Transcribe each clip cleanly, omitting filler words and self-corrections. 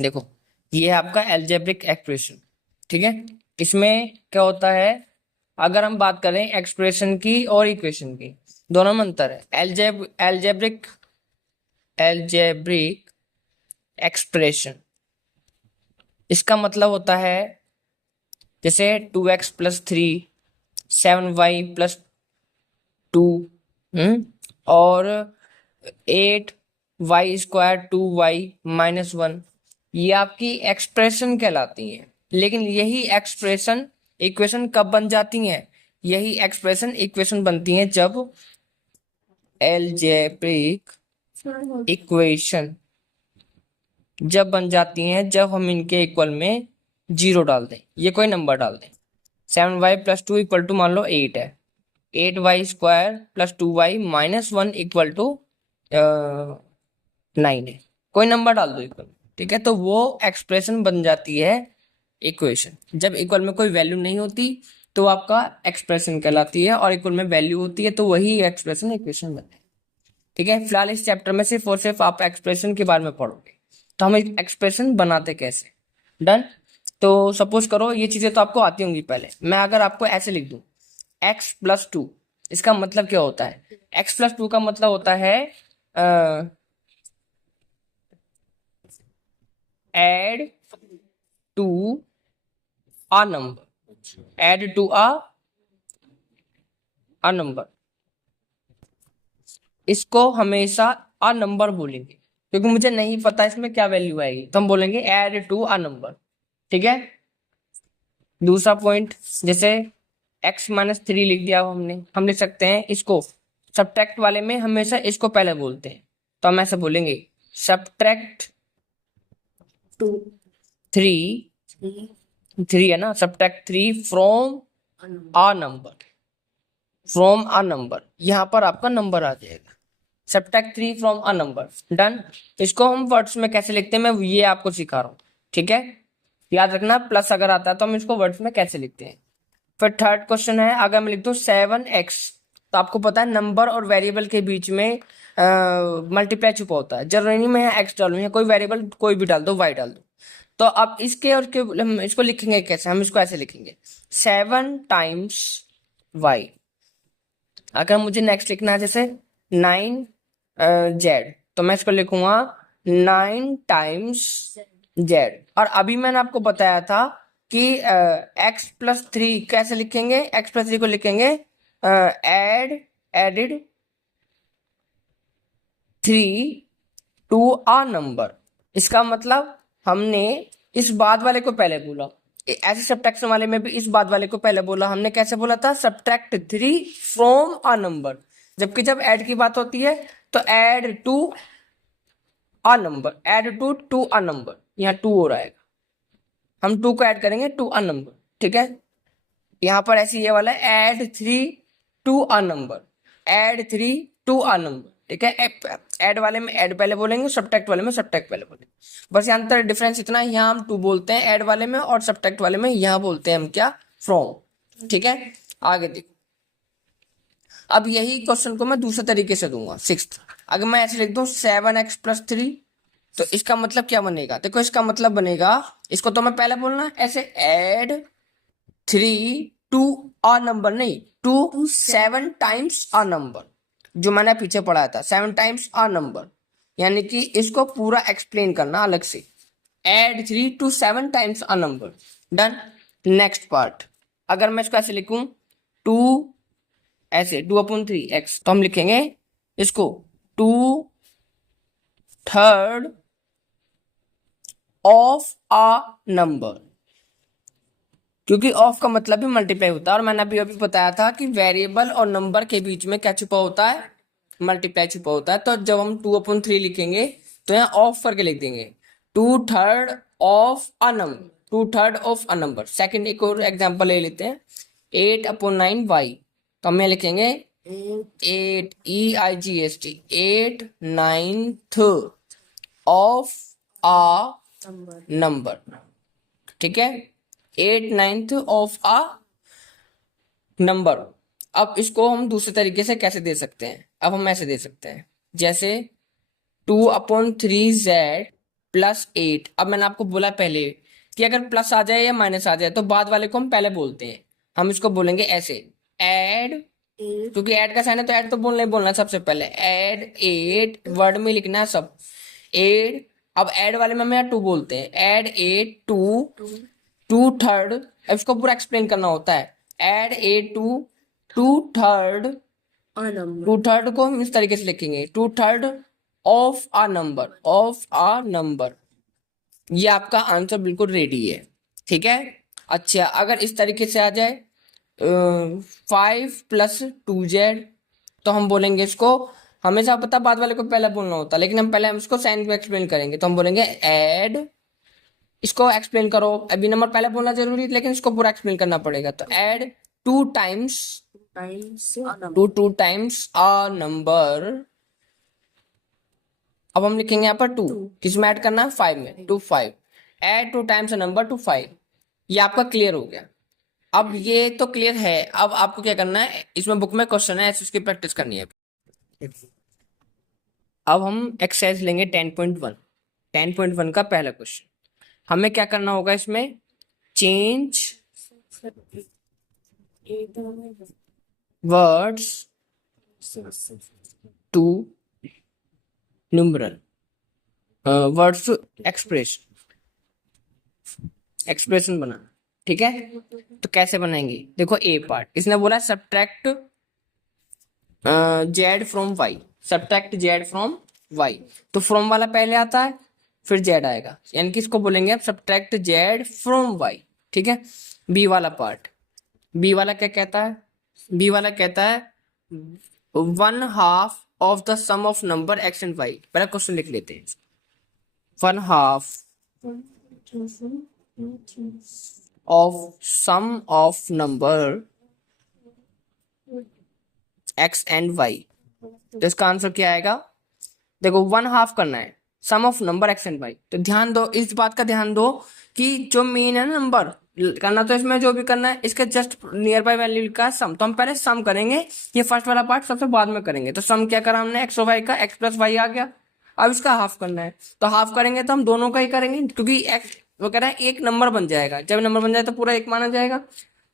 देखो, ये है आपका एल्जेब्रिक एक्सप्रेशन। ठीक है, इसमें क्या होता है, अगर हम बात करें एक्सप्रेशन की और इक्वेशन की, दोनों में अंतर है। एल्जेब्रिक एल्जेब्रिक एक्सप्रेशन, इसका मतलब होता है जैसे 2x+3, 7y+2, और 8y²2y-1, ये आपकी एक्सप्रेशन कहलाती हैं। लेकिन यही एक्सप्रेशन इक्वेशन कब बन जाती हैं? यही एक्सप्रेशन इक्वेशन बनती हैं जब एल्जेब्रिक इक्वेशन जब बन जाती हैं जब हम इनके इक्वल में 0 डाल दें, ये कोई नंबर डाल दें। 7y+2 इक्वल टू मान लो 8 है, 8y² + 2y-1 इक्वल टू 9 है, कोई नंबर डाल दो इक्वल में। ठीक है, तो वो एक्सप्रेशन बन जाती है इक्वेशन। जब इक्वल में कोई वैल्यू नहीं होती तो आपका एक्सप्रेशन कहलाती है, और इक्वल में वैल्यू होती है तो वही एक्सप्रेशन इक्वेशन बनती है। ठीक है, फिलहाल इस चैप्टर में सिर्फ और सिर्फ आप एक्सप्रेशन के बारे में पढ़ोगे, तो हम एक्सप्रेशन बनाते कैसे। डन। तो सपोज करो ये चीजें तो आपको आती होंगी। पहले मैं अगर आपको ऐसे लिख दूं x+2, इसका मतलब क्या होता है? x+2 का मतलब होता है add to a number, add to a number. इसको हमेशा अ नंबर बोलेंगे, क्योंकि मुझे नहीं पता इसमें क्या वैल्यू आएगी, तो हम बोलेंगे एड टू अ नंबर। ठीक है, दूसरा पॉइंट, जैसे x-3 लिख दिया हमने, हम लिख सकते हैं इसको सब्ट्रैक्ट वाले में हमेशा इसको पहले बोलते हैं, तो हम ऐसे बोलेंगे सब्ट्रैक्ट 3, 3 है ना, subtract 3 from a number, from a number, यहां पर आपका नंबर आ जाएगा। Subtract 3 from a number. Done. इसको हम वर्ड्स में कैसे लिखते हैं, मैं ये आपको सिखा रहा हूं। ठीक है, याद रखना, प्लस अगर आता है तो हम इसको वर्ड्स में कैसे लिखते हैं। फिर थर्ड क्वेश्चन है, अगर मैं लिख दूं 7x, तो आपको पता है नंबर और वेरिएबल के बीच में मल्टीप्लाई छुपा होता है। जरूरी नहीं मैं एक्स डालूं, या कोई वेरिएबल कोई भी डाल दो, वाई डाल दो। तो अब इसके और हम इसको लिखेंगे कैसे, हम इसको ऐसे लिखेंगे 7 × y। अगर मुझे नेक्स्ट लिखना है जैसे 9z, तो मैं इसको लिखूंगा 9 × z। और अभी मैंने आपको बताया था कि x+3 कैसे लिखेंगे, x+3 को लिखेंगे एडेड 3 टू अ नंबर। इसका मतलब हमने इस बाद वाले को पहले बोला, ऐसे सब्ट्रैक्शन वाले में भी इस बाद वाले को पहले बोला। हमने कैसे बोला था? Subtract 3 from a number. जबकि जब ऐड की बात होती है तो add to a number, add to a number, यहाँ 2 हो रहेगा, हम 2 को ऐड करेंगे टू अ नंबर। ठीक है, यहाँ पर ऐसे ये वाला add 3 to a number, add 3 to a number. ठीक है, ऐड वाले में ऐड पहले बोलेंगे, सब्ट्रैक्ट वाले में सब्ट्रैक्ट पहले बोलेंगे। बस यहाँ अंतर डिफरेंस इतना है, यहाँ हम 2 बोलते हैं ऐड वाले में, और सब्ट्रैक्ट वाले में यहाँ बोलते हैं हम क्या? फ्रॉम। ठीक है, आगे देखो। अब यही क्वेश्चन को मैं दूसरे तरीके से दूंगा, 6th। अगर मैं ऐसे लिख दूं 7x+3, तो इसका मतलब क्या बनेगा? देखो, इसका मतलब बनेगा, इसको तो मैं पहले बोलना ऐसे, ऐड 3 टू अ नंबर, नहीं, टू 7 टाइम्स अ नंबर, जो मैंने पीछे पढ़ाया था 7 टाइम्स अ नंबर। यानी कि इसको पूरा एक्सप्लेन करना अलग से, add 3 to 7 times a number. Done. Next part, अगर मैं इसको ऐसे लिखूं 2, ऐसे 2/3x, तो हम लिखेंगे इसको 2/3 ऑफ अ नंबर, क्योंकि ऑफ का मतलब भी मल्टीप्लाई होता है, और मैंने अभी बताया था कि वेरिएबल और नंबर के बीच में क्या छुपा होता है? मल्टीप्लाई छुपा होता है। तो जब हम 2/3 लिखेंगे तो यहाँ ऑफ करके लिख देंगे 2/3 of a number, 2/3 of a number. Second एक और एग्जांपल ले लेते हैं, 8/9y, तो हम यहाँ लिखेंगे 8EIGHT, 8/9 ऑफ अ नंबर। ठीक है, 8/9 ऑफ अ नंबर। अब इसको हम दूसरे तरीके से कैसे दे सकते हैं? अब हम ऐसे दे सकते हैं, जैसे 2/3z +8। अब मैंने आपको बोला पहले कि अगर प्लस आ जाए या माइनस आ जाए तो बाद वाले को हम पहले बोलते हैं, हम इसको बोलेंगे ऐसे, ऐड, क्योंकि ऐड का साइन है तो ऐड तो बोलना ही बोलना सबसे पहले, ऐड 8, वर्ड में लिखना है सब, ऐड। अब ऐड वाले में हम यहाँ 2 बोलते हैं, ऐड 8 टू 2 थर्ड। अब इसको पूरा एक्सप्लेन करना होता है, ऐड 8 टू 2 थर्ड। 2 थर्ड को हम इस तरीके से लिखेंगे, 2 third of a number, of a number. ये आपका आंसर बिल्कुल रेडी है, ठीक है। अच्छा, अगर इस तरीके से आ जाए 5 + 2z, तो हम बोलेंगे इसको, हमेशा पता बाद वाले को पहले बोलना होता है, लेकिन हम इसको साइन को एक्सप्लेन करेंगे, तो हम बोलेंगे ऐड, इसको एक्सप्लेन करो। अभी नंबर पहले बोलना जरूरी है, लेकिन इसको पूरा एक्सप्लेन करना पड़ेगा, तो add 2 times two times a number. अब हम लिखेंगे यहाँ पर 2, किस में ऐड करना है, 5 में, 2 5, add 2 times a number two 5। ये आपका क्लियर हो गया। अब ये तो क्लियर है, अब आपको क्या करना है, इसमें बुक में क्वेश्चन है, ऐसे उसकी प्रैक्टिस करनी है। अब हम एक्सरसाइज लेंगे 10.1। 10.1 का पहला क्वेश्चन, हमें क्या करना होगा इसमें, change words to numeral, words to expression बनाना, ठीक है। तो कैसे बनाएंगे, देखो ए पार्ट, इसने बोला subtract Z from Y, subtract Z from Y, तो फ्रॉम वाला पहले आता है फिर जेड आएगा, यानी कि इसको बोलेंगे आप सब्ट्रैक्ट जेड फ्रॉम वाई, ठीक है। बी वाला पार्ट, बी वाला क्या कहता है, बी वाला कहता है 1/2 of the sum of number X and Y. पहला क्वेश्चन लिख लेते हैं, 1/2 of sum of number x and y। तो इसका आंसर क्या आएगा, देखो 1/2 करना है sum of number x and y, तो ध्यान दो, इस बात का ध्यान दो कि जो मेन है ना नंबर करना, तो इसमें जो भी करना है इसके जस्ट नियर बाय वैल्यू का सम, तो हम पहले सम करेंगे, ये फर्स्ट वाला पार्ट सबसे बाद में करेंगे। तो सम क्या करा हमने, एक्स और वाई का, x + y आ गया। अब इसका हाफ करना है, तो हाफ करेंगे तो हम दोनों का ही करेंगे, क्योंकि x वो कह रहा है एक नंबर बन जाएगा, जब नंबर बन जाए तो पूरा एक माना जाएगा,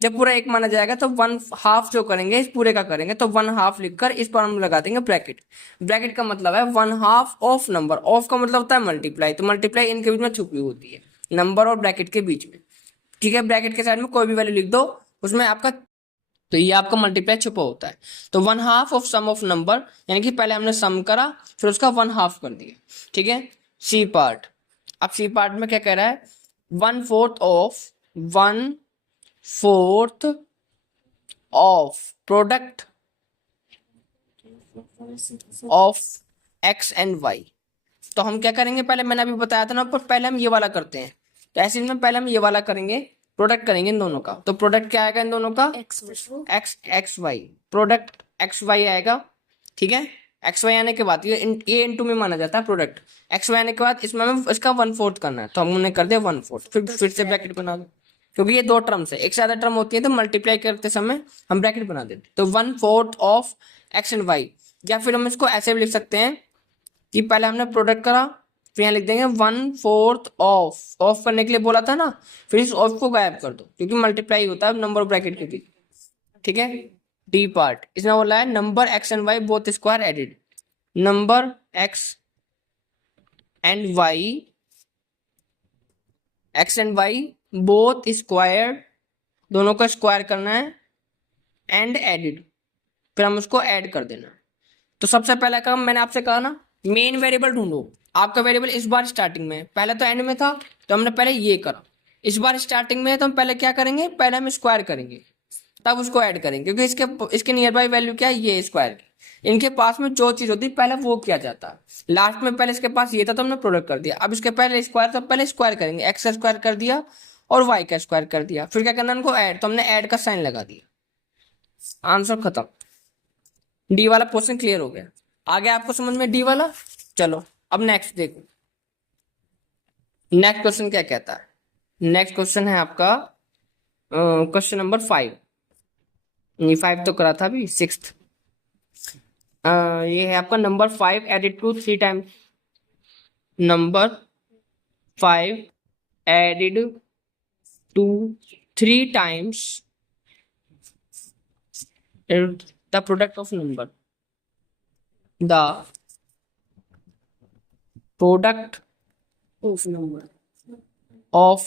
जब पूरा एक माना जाएगा तो 1/2 जो करेंगे इस पूरे का करेंगे, तो 1/2 लिखकर इस पर हम लगा देंगे ब्रैकेट। ब्रैकेट का मतलब है 1/2 ऑफ नंबर, ऑफ का मतलब होता है मल्टीप्लाई, तो मल्टीप्लाई इनके बीच में छुपी होती है, नंबर और ब्रैकेट के बीच में, ठीक है। ब्रैकेट के साइड में कोई भी वैल्यू लिख दो उसमें आपका, तो ये आपका मल्टीप्लाई छुपा होता है। तो 1/2 ऑफ सम ऑफ नंबर, यानी कि पहले हमने सम करा फिर उसका 1/2 कर दिया, ठीक है। सी पार्ट, अब सी पार्ट में क्या कह रहा है, 1/4 of 1/4 of product of X and Y. तो हम क्या करेंगे, पहले मैंने अभी बताया था ना, पर पहले हम ये वाला करते हैं, तो ऐसे में पहले हम ये वाला करेंगे, प्रोडक्ट करेंगे इन दोनों का। तो प्रोडक्ट क्या आएगा इन दोनों का, X Y, product X Y आएगा, ठीक है। एक्स वाई आने के बाद ये इनटू में माना जाता है प्रोडक्ट, एक्स वाई आने के बाद इसमें हमें इसका 1/4 करना है, तो हमने कर दिया 1/4, फिर से ब्रैकेट बना दो, क्योंकि ये 2 टर्म्स है, एक से ज्यादा टर्म होती है तो मल्टीप्लाई करते समय हम ब्रैकेट बना देते, तो 1/4 ऑफ एक्स एंड वाई। या फिर हम इसको ऐसे भी लिख सकते हैं कि पहले हमने प्रोडक्ट करा, फिर यहाँ लिख देंगे 1/4 ऑफ करने के लिए बोला था ना, फिर इस ऑफ को गायब कर दो, क्योंकि मल्टीप्लाई होता है नंबर ब्रैकेट के बीच, ठीक है। डी पार्ट, इसमें बोला है number X and Y both square added, number X and Y both square, दोनों का स्क्वायर करना है, एंड एडेड, फिर हम उसको ऐड कर देना। तो सबसे पहला काम मैंने आपसे कहा ना, मेन वेरिएबल ढूंढो, आपका वेरिएबल इस बार स्टार्टिंग में, पहले तो एंड में था तो हमने पहले ये करा, इस बार स्टार्टिंग में है तो हम पहले क्या करेंगे, पहले हम स्क्वायर करेंगे तब उसको ऐड करेंगे, क्योंकि इसके नियर बाई वैल्यू क्या है, ये स्क्वायर की, इनके पास में जो चीज होती है पहले वो किया जाता है, लास्ट में पहले इसके पास ये था तो हमने प्रोडक्ट कर दिया, अब इसके पहले स्क्वायर, तो पहले स्क्वायर करेंगे, एक्स का स्क्वायर कर दिया और वाई का स्क्वायर कर दिया, फिर क्या करना उनको ऐड, तो हमने ऐड का साइन लगा दिया, आंसर खत्म। डी वाला क्वेश्चन क्लियर हो गया, आ गया आपको समझ में डी वाला। चलो अब नेक्स्ट देखो, नेक्स्ट क्वेश्चन क्या कहता है, नेक्स्ट क्वेश्चन है आपका क्वेश्चन नंबर 5, ये 5 तो करा था अभी, 6th। ये है आपका number 5 added to 3 times number 5 added to 3 times the product of number. The product of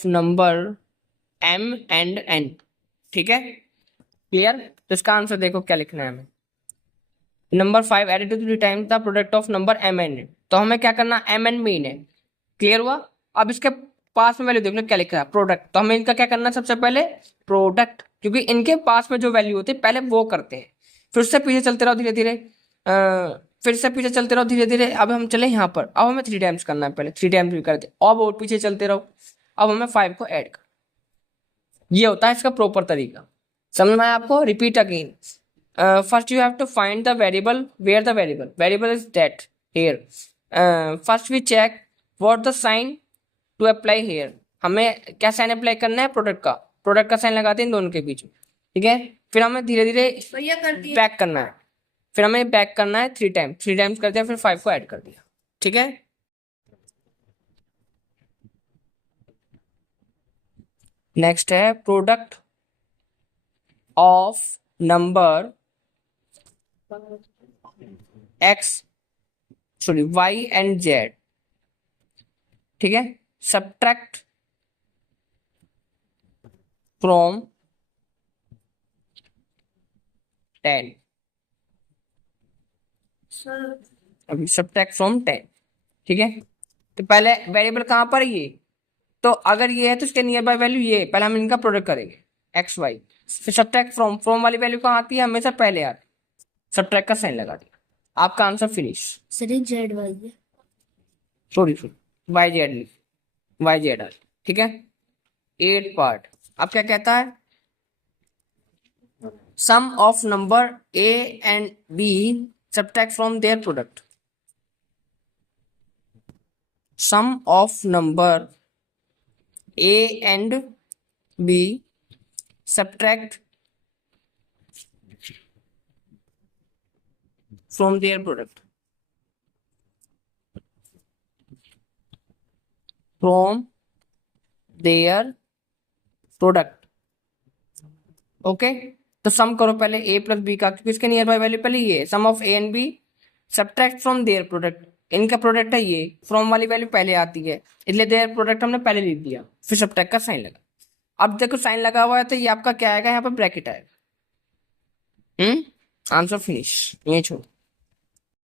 number m and n. ठीक है, क्लियर? तो इसका आंसर देखो क्या लिखना है हमें। Number 5 added to 3 times the product of number m and n। तो हमें क्या करना, m and मीन है, क्लियर हुआ? अब इसके पास में वैल्यू देख लो क्या लिख रहा है, प्रोडक्ट। तो हमें इनका क्या करना है, सबसे पहले प्रोडक्ट, क्योंकि इनके पास में जो वैल्यू होती है पहले वो करते हैं, फिर उससे पीछे चलते रहो धीरे धीरे, फिर से पीछे चलते रहो धीरे धीरे। अब हम चले यहाँ पर, अब हमें 3 टाइम्स करना है, पहले 3 टाइम्स भी कर दे, अब और पीछे चलते रहो। अब हमें 5 को ऐड कर, ये होता है इसका प्रॉपर तरीका। समझ में आया आपको? Repeat again. First you have to find the variable where the variable is that here. First we check what the sign to apply here. हमें क्या साइन अप्लाई करना है, प्रोडक्ट का साइन लगाते हैं इन दोनों के बीच में, ठीक है। फिर हमें धीरे धीरे बैक करना है, फिर हमें बैक करना है 3 टाइम्स कर दिया, फिर 5 को ऐड कर दिया, ठीक है। नेक्स्ट है product of number y and z, ठीक है। सब्ट्रैक्ट फ्रॉम 10, अभी सब्ट्रैक्ट फ्रॉम 10, ठीक है। तो पहले वेरिएबल कहाँ पर है ये, तो अगर ये है तो इसके नियर बाय वैल्यू ये, पहले हम इनका प्रोडक्ट करेंगे x y, फिर सब्ट्रैक्ट फ्रॉम वाली वैल्यू कहाँ आती है, हमेशा पहले आती है, सब्ट्रैक्ट का साइन लगा दिया, आपका answer finish. Sorry y z, ठीक है। 8 पार्ट। अब क्या कहता है, sum of number a and b subtract from their product. Sum of number a and b subtract from their product, okay. तो सम करो पहले a प्लस b का, क्योंकि इसके नियर बाय वैल्यू पहले ये sum of a and b subtract from their product, इनका product है ये, फ्रॉम वाली वैल्यू पहले आती है, इसलिए देयर प्रोडक्ट हमने पहले लिख दिया, फिर सब्ट्रैक्ट का साइन लगा। अब देखो साइन लगा हुआ है तो ये आपका क्या आएगा, यहाँ पर ब्रैकेट आएगा। आंसर फिनिश, ये छोड़।